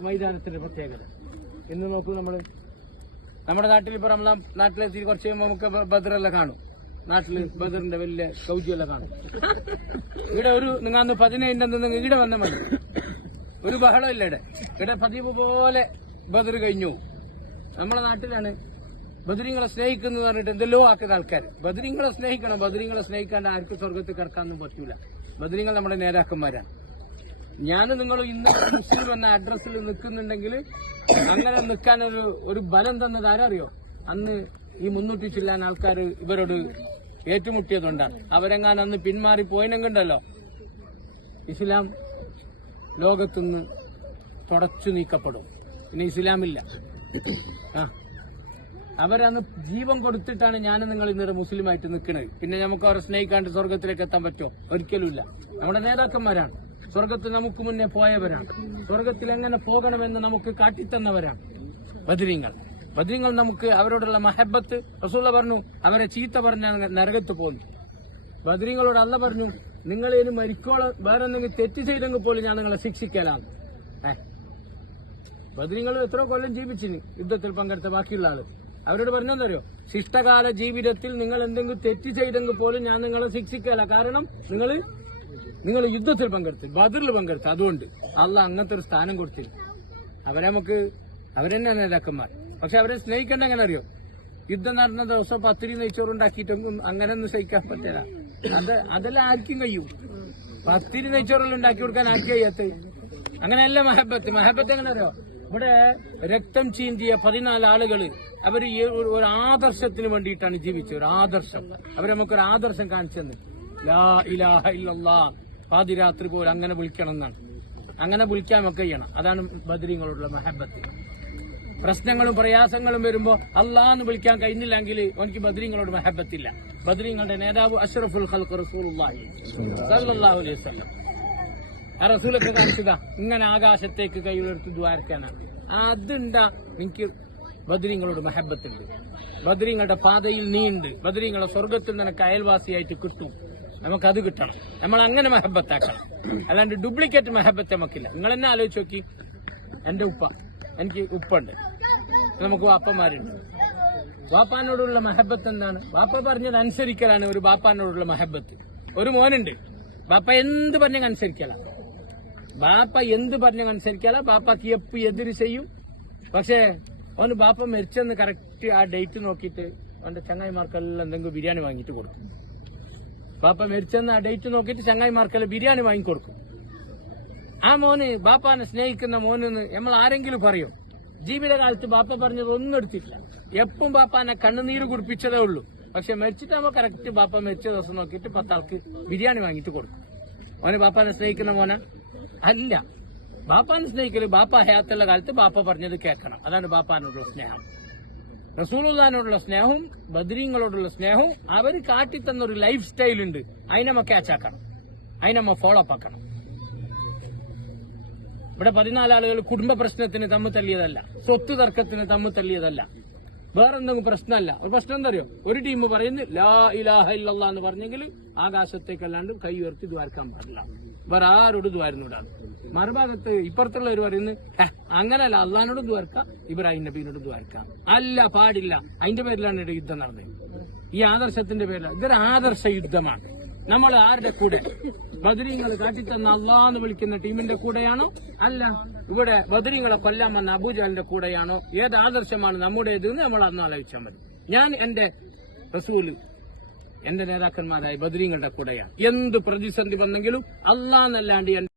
മൈതാനത്തിന്റെ പ്രത്യേകത. ഇന്ന് നോക്കൂ നമ്മൾ. നമ്മുടെ നാട്ടിൽ ഇപ്പൊ റംലാൻ നാട്ടിലെത്തി കുറച്ച് നമുക്ക് ബദറെല്ലാം കാണും. നാട്ടിൽ ബദറിന്റെ വലിയ കൗജിയെല്ലാം കാണും. ഇവിടെ ഒരു നിങ്ങൾ അന്ന് പതിനേന്റെ നിങ്ങൾ ഇവിടെ വന്ന മതി. ഒരു ബഹളം ഇല്ല ഇവിടെ. ഇവിടെ പതിവ് പോലെ ബദർ കഴിഞ്ഞു. നമ്മളെ നാട്ടിലാണ് ബദരിങ്ങളെ സ്നേഹിക്കുന്നു പറഞ്ഞിട്ട് എന്തെല്ലോ ആക്കുന്ന ആൾക്കാർ. ബദരിങ്ങളെ സ്നേഹിക്കണം. ബദരിങ്ങളെ സ്നേഹിക്കാണ്ട് ആർക്കും സ്വർഗത്തിൽ കിടക്കാനൊന്നും പറ്റൂല. ബദരിങ്ങൾ നമ്മുടെ നേതാക്കന്മാരാണ്. ഞാൻ നിങ്ങൾ ഇന്ന് മുസ്ലിം എന്ന അഡ്രസ്സിൽ നിൽക്കുന്നുണ്ടെങ്കിൽ അങ്ങനെ നിൽക്കാൻ ഒരു ഒരു ബലം തന്നത് ആരറിയോ? അന്ന് ഈ മുന്നൂറ്റി ചില്ലാൻ ആൾക്കാർ ഇവരോട് ഏറ്റുമുട്ടിയതുകൊണ്ടാണ് അവരെങ്ങാൻ അന്ന് പിന്മാറി പോയിനെങ്കിണ്ടല്ലോ. ഇസ്ലാം ലോകത്തുനിന്ന് തുടച്ചു നീക്കപ്പെടും. പിന്നെ ഇസ്ലാമില്ല. ആ. അവരന്ന് ജീവൻ കൊടുത്തിട്ടാണ് ഞാൻ നിങ്ങൾ ഇന്നലെ മുസ്ലിമായിട്ട് നിൽക്കുന്നത് പിന്നെ നമുക്ക് അവരെ സ്നേഹിക്കാണ്ട് സ്വർഗത്തിലേക്ക് എത്താൻ പറ്റുമോ? ഒരിക്കലുമില്ല. നമ്മുടെ നേതാക്കന്മാരാണ്. സ്വർഗത്തിൽ നമുക്ക് മുന്നേ പോയവരാണ്. സ്വർഗത്തിൽ എങ്ങനെ പോകണമെന്ന് നമുക്ക് കാട്ടിത്തന്നവരാണ്. ബദരീങ്ങൾ ബദരീങ്ങൾ നമുക്ക് അവരോടുള്ള മഹബത്ത് റസൂള്ള പറഞ്ഞു അവരെ ചീത്ത പറഞ്ഞ നരകത്ത് പോന്നു. ബദരീങ്ങളോട് അല്ല പറഞ്ഞു നിങ്ങൾ ഇനി മരിക്കോളം. വേറെ എന്തെങ്കിലും തെറ്റ് ചെയ്തെങ്കിൽ പോലും ഞാൻ നിങ്ങളെ ശിക്ഷിക്കലാണ് ബദ്രീങ്ങൾ എത്ര കൊല്ലം ജീവിച്ചിന് യുദ്ധത്തിൽ പങ്കെടുത്ത ബാക്കിയുള്ള ആൾ. അവരോട് പറഞ്ഞെന്നറിയോ ശിഷ്ടകാല ജീവിതത്തിൽ നിങ്ങൾ എന്തെങ്കിലും തെറ്റ് ചെയ്തെങ്കിൽ പോലും ഞാൻ നിങ്ങളെ ശിക്ഷിക്കല. കാരണം നിങ്ങൾ നിങ്ങൾ യുദ്ധത്തിൽ പങ്കെടുത്തു ബദറിൽ പങ്കെടുത്തു. അതുകൊണ്ട് അള്ള അങ്ങനത്തെ ഒരു സ്ഥാനം കൊടുത്തില്ല അവരെ നമുക്ക് അവരെന്നെ നേതാക്കന്മാർ. പക്ഷെ അവരെ സ്നേഹിക്കേണ്ട എങ്ങനെ അറിയോ? യുദ്ധം നടന്ന ദിവസം പത്തിരി നെയ്ച്ചോറുണ്ടാക്കിയിട്ടൊന്നും അങ്ങനെ ഒന്നും സഹിക്കാൻ പറ്റില്ല. അത് അതെല്ലാം ആർക്കും കഴിയും. പത്തിരി നെയ്ച്ചോറെല്ലാം ഉണ്ടാക്കി കൊടുക്കാൻ ആർക്കും കഴിയാത്ത. അങ്ങനെയല്ല മഹബത്ത്. മഹബത്ത് എങ്ങനെ അറിയോ? ഇവിടെ രക്തം ചീന്തിയ പതിനാല് ആളുകൾ അവർ ഒരു ആദർശത്തിന് വേണ്ടിയിട്ടാണ് ജീവിച്ചത്. ഒരു ആദർശം. അവരെ നമുക്കൊരു ആദർശം കാണിച്ചെന്ന് ലാ ഇലാഹ ഇല്ലല്ലാ. പാതിരാത്രി പോലും അങ്ങനെ വിളിക്കണം എന്നാണ്. അങ്ങനെ വിളിക്കാമൊക്കെ ചെയ്യണം. അതാണ് ബദരീങ്ങളോടുള്ള മഹബത്ത്. പ്രശ്നങ്ങളും പ്രയാസങ്ങളും വരുമ്പോൾ അള്ളാന്ന് വിളിക്കാൻ കഴിഞ്ഞില്ലെങ്കിൽ എനിക്ക് ബദ്രീങ്ങളോട് മഹബത്തില്ല. ബദ്രീങ്ങളുടെ നേതാവ് അഷറഫുൽ ഖൽഖ് റസൂലുള്ളാഹി സല്ലല്ലാഹു അലൈഹി വസല്ലം. ആ റസൂലൊക്കെ കാണിച്ചതാ ഇങ്ങനെ ആകാശത്തേക്ക് കൈ ഉയർത്തി ദ്വാരക്കാനാണ് അതുണ്ടാ എനിക്ക് ബദ്രീങ്ങളോട് മഹബത്തുണ്ട്. ബദ്രീങ്ങളുടെ പാതയിൽ നീണ്ട് ബദരീങ്ങളെ സ്വർഗത്തിൽ നിനക്ക് അയൽവാസിയായിട്ട് കിട്ടും. നമുക്കത് കിട്ടണം. നമ്മൾ അങ്ങനെ മഹബത്താക്കണം. അല്ലാണ്ട് ഡ്യൂപ്ലിക്കേറ്റ് മഹബത്ത് നമുക്കില്ല. നിങ്ങൾ എന്നെ ആലോചിച്ച് നോക്കി. എന്റെ ഉപ്പ. എനിക്ക് ഉപ്പുണ്ട്. നമുക്ക് വാപ്പന്മാരുണ്ട് വാപ്പാനോടുള്ള മഹബത്ത് എന്താണ്? വാപ്പ പറഞ്ഞത് അനുസരിക്കലാണ് ഒരു ബാപ്പാനോടുള്ള മഹബത്ത്. ഒരു മോനുണ്ട്. ബാപ്പ എന്ത് പറഞ്ഞ അനുസരിക്കല? ബാപ്പ എന്ത് പറഞ്ഞ അനുസരിക്കല? ബാപ്പക്ക് എപ്പ് എതിര് ചെയ്യും. പക്ഷേ അവന് ബാപ്പ മരിച്ചെന്ന് കറക്റ്റ് ആ ഡേറ്റ് നോക്കിയിട്ട് അവന്റെ ചങ്ങായിമാർക്കെല്ലാം എന്തെങ്കിലും ബിരിയാണി വാങ്ങിയിട്ട് കൊടുക്കും. ബാപ്പ മരിച്ചെന്ന് ആ ഡേറ്റ് നോക്കിയിട്ട് ചങ്ങായിമാർക്കെല്ലാം ബിരിയാണി വാങ്ങിക്കൊടുക്കും. ആ മോന് ബാപ്പാനെ സ്നേഹിക്കുന്ന മോനെന്ന് നമ്മൾ ആരെങ്കിലും പറയും? ജീവിതകാലത്ത് ബാപ്പ പറഞ്ഞത് ഒന്നും എടുത്തിട്ടില്ല. എപ്പം ബാപ്പാനെ കണ്ണുനീര് കുടിപ്പിച്ചതേ ഉള്ളൂ. പക്ഷെ മരിച്ചിട്ട് നമ്മൾ കറക്റ്റ് ബാപ്പ മരിച്ച ദിവസം നോക്കിയിട്ട് പത്താൾക്ക് ബിരിയാണി വാങ്ങിയിട്ട് കൊടുക്കും. മോനെ ബാപ്പാനെ സ്നേഹിക്കുന്ന മോന? അല്ല. ബാപ്പാനെ സ്നേഹിക്കൽ ബാപ്പ ഹയാത്തുള്ള കാലത്ത് ബാപ്പ പറഞ്ഞത് കേൾക്കണം. അതാണ് ബാപ്പാനോടുള്ള സ്നേഹം. റസൂലുള്ളാനോടുള്ള സ്നേഹവും ബദരീങ്ങളോടുള്ള സ്നേഹവും അവർ കാട്ടിത്തന്ന ഒരു ലൈഫ് സ്റ്റൈൽ ഉണ്ട് അതിനമ്മ ക്യാച്ച് ആക്കണം. അതിനമ്മ ഫോളോ അപ്പ് ആക്കണം. ഇവിടെ പതിനാല് ആളുകൾ കുടുംബ പ്രശ്നത്തിന് തമ്മിൽ തല്ലിയതല്ല സ്വത്ത് തർക്കത്തിന് തമ്മിൽ തല്ലിയതല്ല വേറെന്തെങ്കിലും പ്രശ്നമല്ല. ഒരു പ്രശ്നം എന്താ അറിയോ? ഒരു ടീം പറയുന്നു ലാ ഇലാഹ ഇല്ലല്ലാഹ് എന്ന് പറഞ്ഞെങ്കിൽ ആകാശത്തേക്കല്ലാണ്ട് കൈ ഉയർത്തി ദ്വാരക്കാൻ പാടില്ല. വേറെ ആരോട് ദ്വാരുന്നോടാണ് മറുഭാഗത്ത് ഇപ്പുറത്തുള്ളവർ പറയുന്നത് അങ്ങനല്ല അള്ളഹാനോട് ദ്വാരക്ക ഇബ്രാഹിം നബീനോട് ദ്വാർക്ക അല്ല പാടില്ല. അതിന്റെ പേരിലാണ് യുദ്ധം നടന്നത്. ഈ ആദർശത്തിന്റെ പേരിലാണ്. ഇതൊരു ആദർശ യുദ്ധമാണ്. നമ്മൾ ആരുടെ കൂടെ? ബദരീങ്ങൾ കാട്ടിത്തന്ന അള്ളാന്ന് വിളിക്കുന്ന ടീമിന്റെ കൂടെയാണോ? അല്ല. ഇവിടെ ബദരീങ്ങളെ കൊല്ലാൻ വന്ന അബൂജാലിന്റെ കൂടെയാണോ? ഏത് ആദർശമാണ് നമ്മുടേത് എന്ന് നമ്മൾ അന്ന് ആലോചിച്ചാൽ മതി. ഞാൻ എന്റെ റസൂൽ എന്റെ നേതാക്കന്മാരായ ബദരീങ്ങളുടെ കൂടെയാണ്. എന്ത് പ്രതിസന്ധി വന്നെങ്കിലും അള്ളാന്നല്ലാണ്ട്